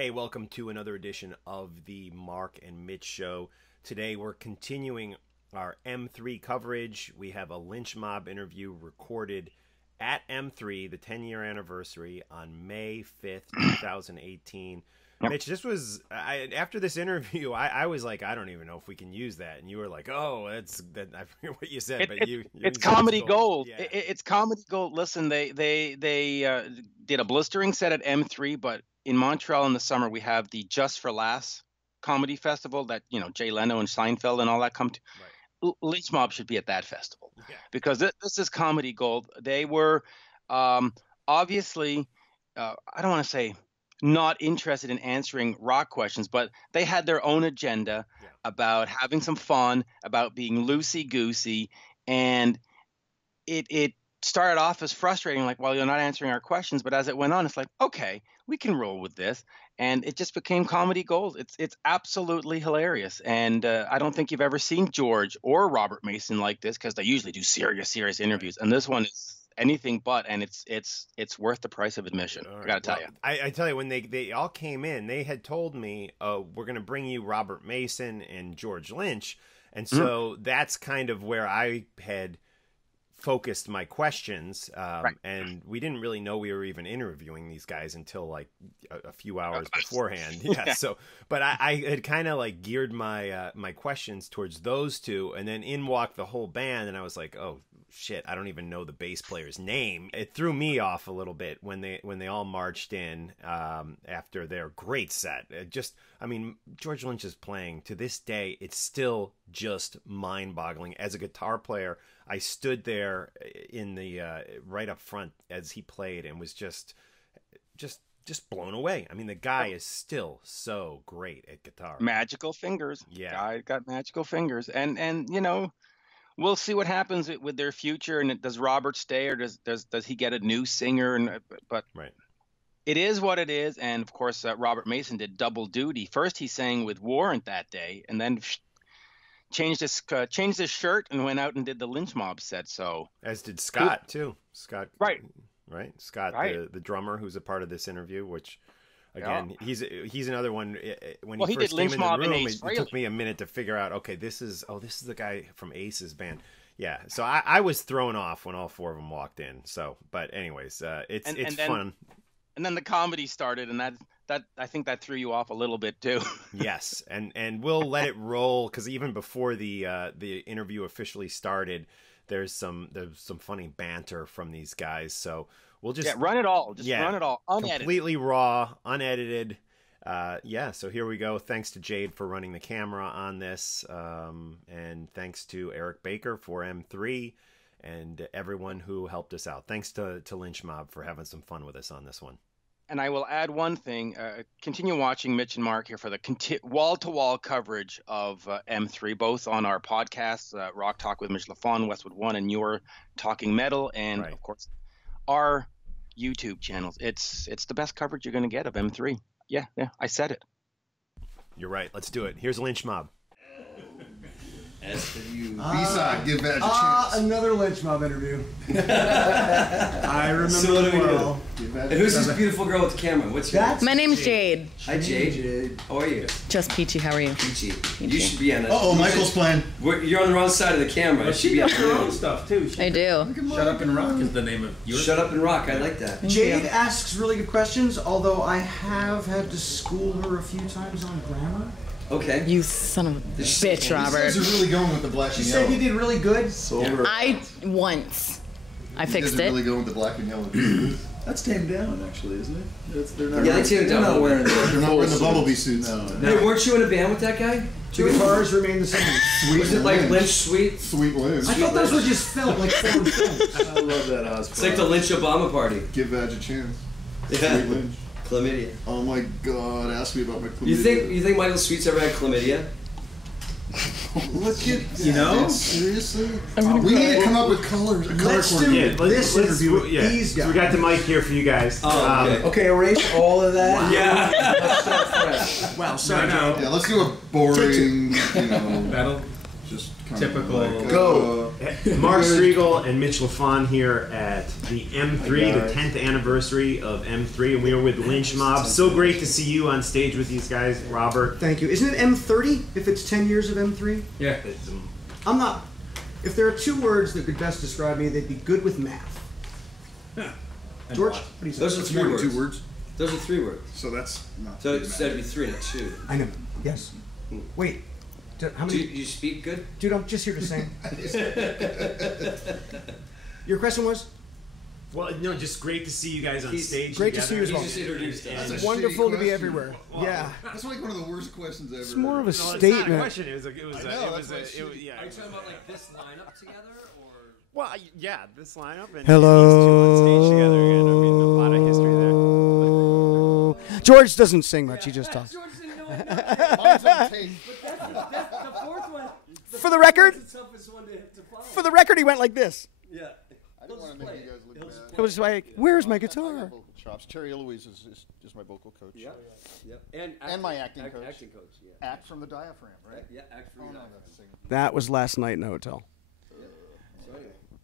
Hey, welcome to another edition of the Mark and Mitch Show. Today we're continuing our M3 coverage. We have a Lynch Mob interview recorded at M3, the 10-year anniversary, on May 5th, 2018. Yep. Mitch, this was after this interview. I was like, I don't even know if we can use that, and you were like, "Oh, I forget what you said." It's comedy gold. Yeah. It's comedy gold. Listen, they did a blistering set at M3, but in Montreal in the summer we have the Just for Laughs comedy festival that Jay Leno and Seinfeld and all that come to. Right. Lynch Mob should be at that festival because this is comedy gold. They were obviously, I don't want to say not interested in answering rock questions, but they had their own agenda about having some fun, about being loosey-goosey, and it started off as frustrating, like, well, you're not answering our questions, but as it went on, it's like, okay, we can roll with this, and it just became comedy gold. It's absolutely hilarious, and I don't think you've ever seen George or Robert Mason like this, because they usually do serious interviews, and this one is anything but, and it's worth the price of admission. Right. I gotta tell you. I tell you, when they all came in, they had told me, we're gonna bring you Robert Mason and George Lynch, and so that's kind of where I had focused my questions, and we didn't really know we were even interviewing these guys until like a few hours beforehand. So but I had kind of like geared my my questions towards those two, and then in walked the whole band, and I was like, oh shit, I don't even know the bass player's name. It threw me off a little bit when they all marched in after their great set. I mean, George Lynch is playing to this day. It's still just mind-boggling. As a guitar player, I stood there in the right up front as he played and was just blown away. I mean, the guy is still so great at guitar. Magical fingers. Yeah, guy got magical fingers, and we'll see what happens with their future. And does Robert stay, or does he get a new singer? But it is what it is. And of course, Robert Mason did double duty. First, he sang with Warrant that day, and then changed his shirt and went out and did the Lynch Mob set. So as did Scott too. Scott, right? Scott, the drummer, who's a part of this interview, which. Again, he's another one. When he first came in the room, it took me a minute to figure out. Okay, this is the guy from Ace's band. Yeah, so I was thrown off when all four of them walked in. So, but anyways, it's fun. And then the comedy started, and that I think that threw you off a little bit too. Yes, and we'll let it roll, because even before the interview officially started, there's some funny banter from these guys. So. We'll just run it all. Run it all. Unedited. Completely raw, unedited. So here we go. Thanks to Jade for running the camera on this. And thanks to Eric Baker for M3 and everyone who helped us out. Thanks to Lynch Mob for having some fun with us on this one. And I will add one thing. Continue watching Mitch and Mark here for the wall-to-wall coverage of M3, both on our podcasts, Rock Talk with Mitch LaFon, Westwood One, and Your Talking Metal, and of course our YouTube channels. It's the best coverage you're going to get of M3. Yeah, I said it. You're right. Let's do it. Here's Lynch Mob. B-side, give Vag a chance. Another Lynch Mob interview. I remember well. And who's this beautiful girl with the camera? What's your name? My name's Jade. Hi, Jade. How are you? Just peachy. How are you? Peachy. You should be on it. Michael's playing. You're on the wrong side of the camera. Well, she does her own stuff, too. I do. Shut Up and Rock is the name of yours. Shut Up and Rock. I like that. Jade asks really good questions, although I have had to school her a few times on grammar. Okay. You son of a bitch, Robert. You're really going with the black and yellow. She said you did really good. Once. I fixed it. Really going with the black and yellow. That's tamed down, actually, isn't it? They're not wearing the bumblebee suits. No. Hey, weren't you in a band with that guy? The guitars remain the same. Was it like Lynch Sweet? Sweet Lynch. I thought those were just filmed, like foreign films. I love that house. It's like the Lynch Obama party. Give Vag a chance. Yeah. Sweet Lynch. Chlamydia. Oh my God! Ask me about my chlamydia. You think Michael Sweet's ever had chlamydia? Let's get seriously. We need to come up with colors. Let's do this interview with these guys. We got the mic here for you guys. Oh, okay. Okay, erase all of that. Wow. Yeah. Wow. Sorry. Yeah, let's do a boring, battle. Just kind Typical. of like, Go. Mark Striegel and Mitch LaFon here at the M3, the 10th anniversary of M3, and we are with Lynch Mob. So great to see you on stage with these guys, Robert. Thank you. Isn't it M30 if it's 10 years of M3? Yeah. I'm not. If there are two words that could best describe me, they'd be good with math. George, what do you say? Those are It's three more words. than 2 words. Those are 3 words. So that's not. So big that'd be math. 3, not 2. I know. Yes. Wait. How Do many? you speak good? Dude, I'm just here to sing. Your question was? Well, no, just great to see you guys on stage. Great to see you as together. well. He just introduced us. That's It's a wonderful shitty to be question. everywhere. Yeah. That's like one of the worst questions ever. It's more of a No, it's not a statement. question. It was a, I know, that's why it's shitty. yeah. Are you talking about like this lineup together, or? Well, yeah, this lineup and Hello. these two on stage together, and I mean, a lot of history there. George doesn't sing much. He just talks. Mine's on tape. For the record, he went like this. I didn't want to make you guys look bad. It was like, "Where's my I got guitar?" vocal chops. Terry Eloise is just my vocal coach. Yeah. And my acting coach. Acting coach. Yeah. Act from the diaphragm, right? Yeah. Act for Oh, you. no, that's singing. That was last night in the hotel.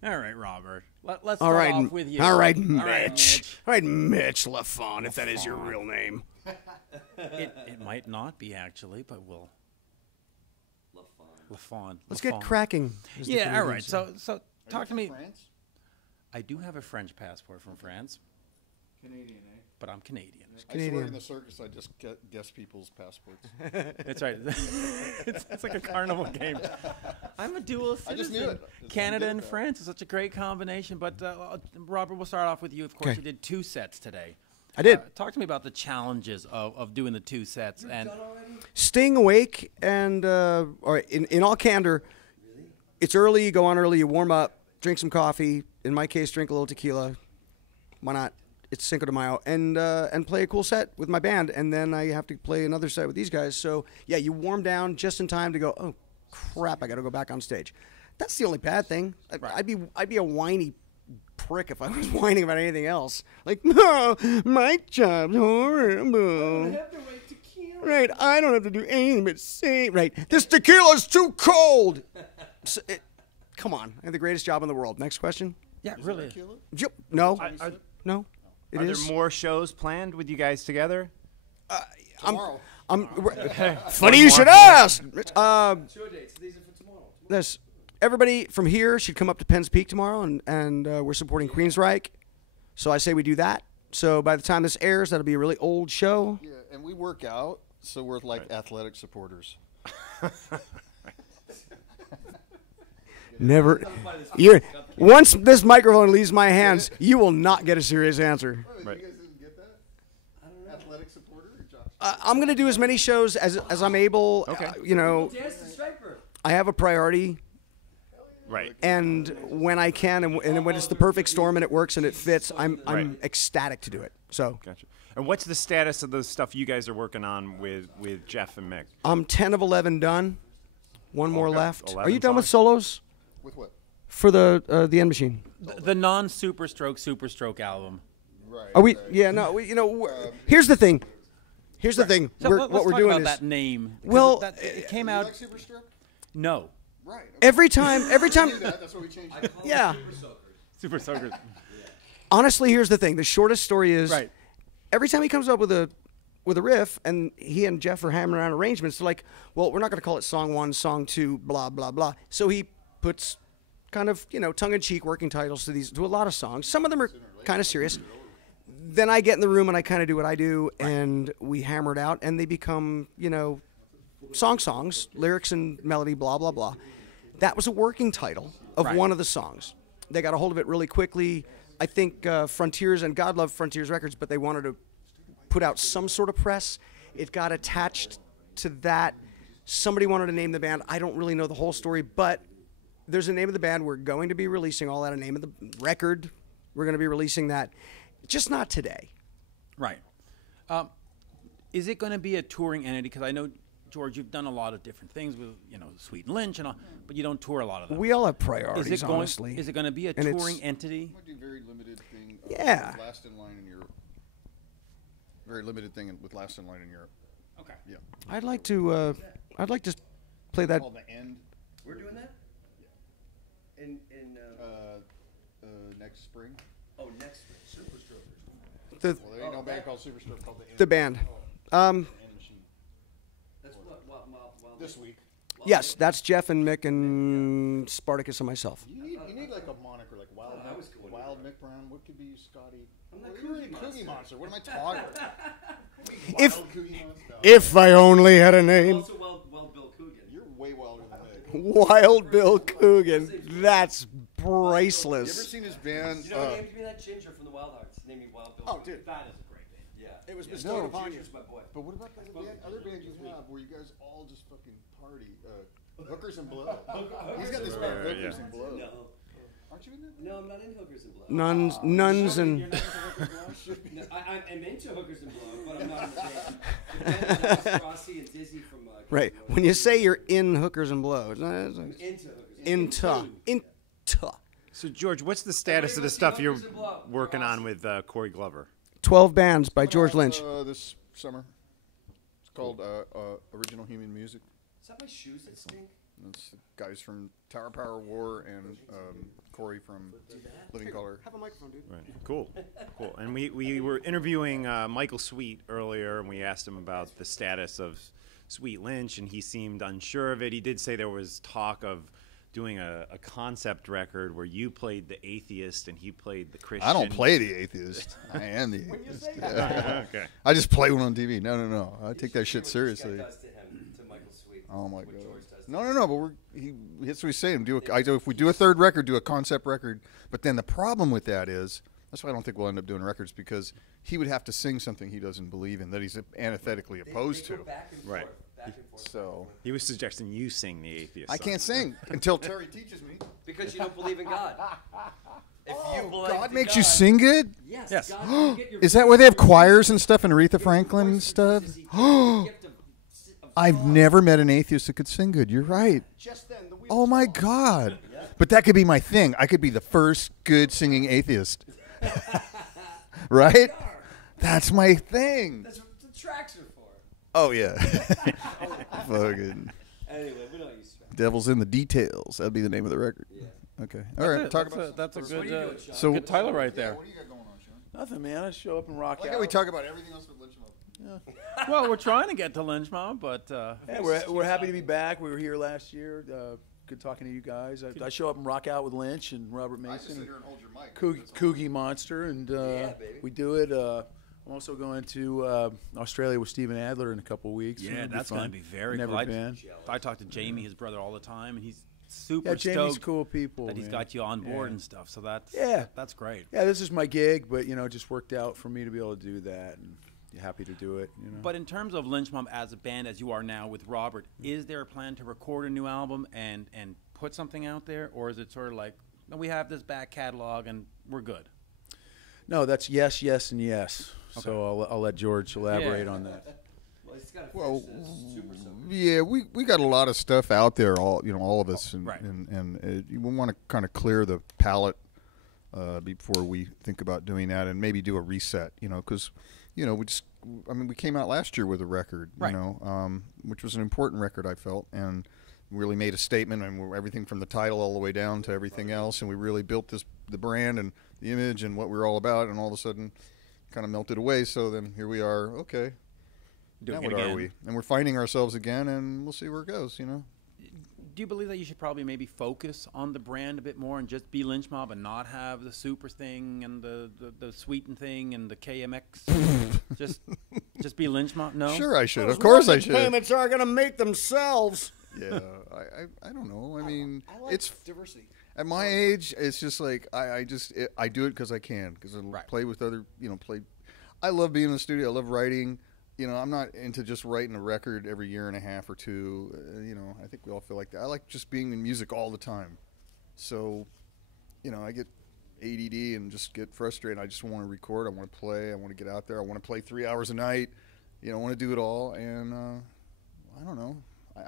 All right, Robert. Let's All start right, off with you. all right, Mitch. Mitch. All right, Mitch LaFon, if that is your real name. It might not be actually, but we'll. LaFon. Let's get cracking. as the Yeah, all Canadians right. say. So talk to me. France? I do have a French passport from France, Canadian, eh? but I'm Canadian. I used to Canadian. work in the circus. I just guess people's passports. That's right. It's like a carnival game. I'm a dual I citizen. just knew it. Just Canada did and that. France is such a great combination. But Robert, we'll start off with you. Of course, Okay. you did 2 sets today. I did. Talk to me about the challenges of doing the 2 sets. And Staying awake and, all right, in all candor, it's early, you go on early, you warm up, drink some coffee, in my case, drink a little tequila. Why not? It's Cinco de Mayo. And play a cool set with my band, and then I have to play another set with these guys. So, yeah, you warm down just in time to go, oh, crap, I got to go back on stage. That's the only bad thing. I'd be a whiny prick if I was whining about anything else. Like, no, my job's horrible. Right, I don't have to do anything but sing. Right, this tequila's too cold. So come on, I have the greatest job in the world. Next question. yeah, really. No, no, it Are is. there more shows planned with you guys together? Tomorrow. Funny you should ask. Show dates. These are for tomorrow. There's everybody from here should come up to Penn's Peak tomorrow, and we're supporting Queensryche. So I say we do that. So by the time this airs, that'll be a really old show. Yeah, and we work out, so we're like athletic supporters. Never. You're once this microphone leaves my hands, you will not get a serious answer. Right. You guys didn't get that? I don't know. Athletic supporter or job? I'm going to do as many shows as I'm able. Okay. You know, Dance the striper. I have a priority, Right. and when I can, and when it's the perfect storm and it works and it fits, I'm Right. ecstatic to do it. So Gotcha. And what's the status of the stuff you guys are working on with Jeff and Mick? I'm 10 of 11 done. One more Okay. left. 11 Are you done with songs? solos With what? for the End Machine? The non-Super Stroke album. Right. Are we? right. Yeah. No. Here's the thing. Here's the thing. So We're, let's what we're talk doing about is that name. 'cause Well, it came You out. like Superstruck? No. Right. Okay. every time. That's what we changed it. Yeah. Super Soakers. Honestly, here's the thing. The shortest story is Right. every time he comes up with a riff, and he and Jeff are hammering around arrangements, they're like, well, we're not going to call it song 1, song 2, blah, blah, blah. So he puts kind of, tongue-in-cheek working titles to a lot of songs. Some of them are kind of serious. Then I get in the room and I kind of do what I do, and we hammer it out, and they become, songs, lyrics and melody, blah, blah, blah. That was a working title of Right. one of the songs. They got a hold of it really quickly. I think Frontiers, and God love Frontiers Records, but they wanted to put out some sort of press. It got attached to that. Somebody wanted to name the band. I don't really know the whole story, but there's a name of the band. We're going to be releasing all that. A name of the record. We're going to be releasing that. Just not today. Right. Is it going to be a touring entity? Because I know, George, you've done a lot of different things with, Sweet and Lynch and all, but you don't tour a lot of them. We all have priorities, is it going? honestly. Is it going to be a And it's- touring entity? We do very limited thing. Yeah. With Last in Line in Europe. Very limited thing with Last in Line in Europe. Okay. Yeah. I'd like to play that. Called the End. We're doing that. In Next spring. oh, next spring. Super Strokers. The Well, there ain't no band called Super Stroke called the band. Machine. That's what This week. Yes, that's Jeff and Mick and Spartacus and myself. You need like a moniker like Wild Mick Brown. What could be Scotty? I'm not You're a Cookie Cookie Monster. What am I talking about? If Wild Cookie Monster? No. if I only had a name. Also, Wild Bill Coogan. You're way wilder than me. Wild Bill Coogan. That's You ever priceless. seen his band? You know who named me that? Ginger from the Wild Hearts. Named me Wild Bill. Oh, Coogan. dude. That is a great name. Yeah. It was Yeah. bestowed No, upon you. Ginger's my boy. But what about the other band you have where you guys all just fucking party? Hookers and Blow. He's got this band, Hookers and Blow. No. Aren't you in that? No, I'm not in Hookers and Blow. Nuns and No, I'm into Hookers and Blow, but I'm not in the band. The band is Rossi and Dizzy from. right. When you say you're in Hookers and Blows, Into Hookers. into. So George, what's the status of the stuff you're working on with Corey Glover? 12 bands by George Lynch. This summer. It's called Original Human Music. Is that my shoes that stink? It's the guys from Tower Power War and Corey from Living Color. Have a microphone, dude. Right. Cool. And we were interviewing Michael Sweet earlier, and we asked him about the status of Sweet Lynch, and he seemed unsure of it. He did say there was talk of doing a concept record where you played the atheist and he played the Christian. I don't play the atheist. I am the atheist. Okay. I just play one on TV. No. I take that shit seriously. Does to him, to Michael Sweet. Oh my What god. George does to No. But that's what he's saying. If we do a third record, do a concept record. But then the problem with that is that's why I don't think we'll end up doing records because he would have to sing something he doesn't believe in that he's antithetically opposed They go to. back and Right. forth, back and forth. So He was suggesting you sing the atheist. I song. can't sing until Terry teaches me. Because you don't believe in God. If you believe God in makes you God- sing good? Yes. Yes. God can get your Is that voice why they have to your choirs voice. and stuff and Aretha Your Franklin voice stuff? produces the gift of I've song. never met an atheist that could sing good. You're right. Just then, the Oh my God. But that could be my thing. I could be the first good singing atheist. Right? That's my thing. That's what the tracks are for. Oh yeah. Fucking Anyway, we don't use tracks. Devil's in the Details. That'd be the name of the record. Yeah. Okay. All right. Talk about That's a What are you good, doing, Sean? So- good Tyler right there. What do you got going on, Sean? Nothing, man. I show up and rock Like out. how we talk about everything else with Lynch Mob. Well, we're trying to get to Lynch Mom, but Yeah, we're happy to be back. We were here last year. Good talking to you guys. I show up and rock out with Lynch and Robert I just Mason sit and here and hold your mic. Coogie Monster, and baby. we do it. I'm also going to Australia with Steven Adler in a couple of weeks. yeah, It'll be that's going to fun. be very Never cool. been. I talk to Jamie, his brother, all the time, and he's super Yeah, Jamie's stoked cool people. that he's man. got you on board Yeah. and stuff. So that's that's great. Yeah, this is my gig, but it just worked out for me to be able to do that, and happy to do it. But in terms of Lynch Mom as a band, as you are now with Robert, is there a plan to record a new album and put something out there, or is it sort of like, no, we have this back catalog and we're good? No, that's yes, yes, and yes. Okay. So I'll let George elaborate on that. Well, he's got to Well, finish this Super Soaker. yeah, we got a lot of stuff out there. All of us, and Right. we want to kind of clear the palette before we think about doing that, and maybe do a reset. Because we came out last year with a record, Right. which was an important record, I felt, and really made a statement, and everything from the title all the way down to everything else, and we really built the brand and the image and what we're all about, and all of a sudden kind of melted away. So then here we are. Okay, Doing now it what again. are we? And we're finding ourselves again, and we'll see where it goes. Do you believe that you should probably maybe focus on the brand a bit more and just be Lynch Mob and not have the super thing and the Sweeten thing and the KMX? just be Lynch Mob? No? Sure, I should. Of course, I should. Payments are going to make themselves. Yeah, I don't know. I mean, I like it's diversity. at my age. It's just like I do it because I can, because I play with other play. I love being in the studio. I love writing. I'm not into just writing a record every year and a half or two. I think we all feel like that. I like just being in music all the time. So, I get ADD and just get frustrated. I just want to record. I want to play. I want to get out there. I want to play 3 hours a night. I want to do it all. And I don't know.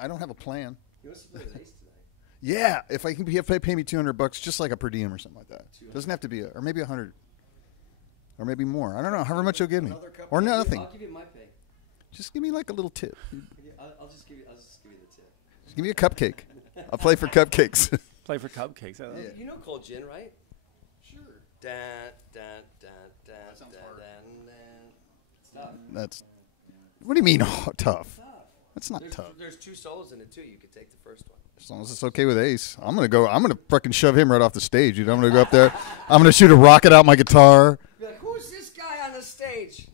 I don't have a plan. He wants to play with Ace tonight. Yeah, if they pay me $200, just like a per diem or something like that. Doesn't have to be or maybe 100, or maybe more. I don't know. However much you'll give me, or nothing. I'll give you my pay. Just give me like a little tip. I'll just give you the tip. Just give me a cupcake. I'll play for cupcakes. Play for cupcakes. I love it. You know cold gin, right? Sure. Da, da, da, da, da, It's tough. That's. What do you mean tough? That's not tough. There's 2 solos in it too. You could take the first one. As long as it's okay with Ace, I'm gonna fucking shove him right off the stage, dude. I'm gonna go up there. I'm gonna shoot a rocket out my guitar. Be like, who's this guy on the stage?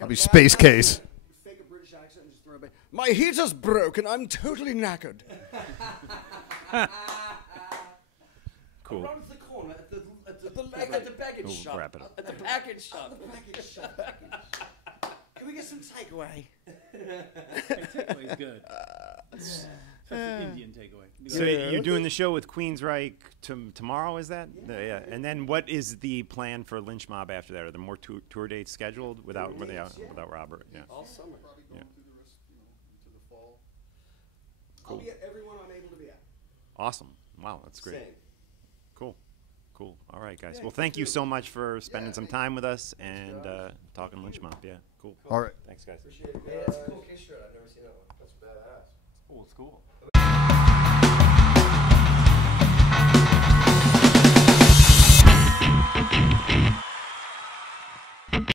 I'll be Space Case. Fake a British accent and just throw it back. My heater's broken. I'm totally knackered. Cool. Around the corner at the baggage We'll shop. wrap it up. At the package shop. Can we get some takeaway? Takeaway's good. Especially Indian takeaway. So you're doing the show with Queensryche tomorrow, is that? Yeah. And then what is the plan for Lynch Mob after that? Are there more tour dates scheduled without Robert? Yeah. All summer. Probably Yeah. through the rest, into the fall. Cool. I'll be at everyone I'm able to be at. Awesome. Wow, that's great. Same. Cool. All right, guys. Well, thank you so much for spending some time with us and talking Lynch Mob. Yeah, cool. All right. Thanks, guys. Appreciate it. Hey, that's a cool Kiss shirt.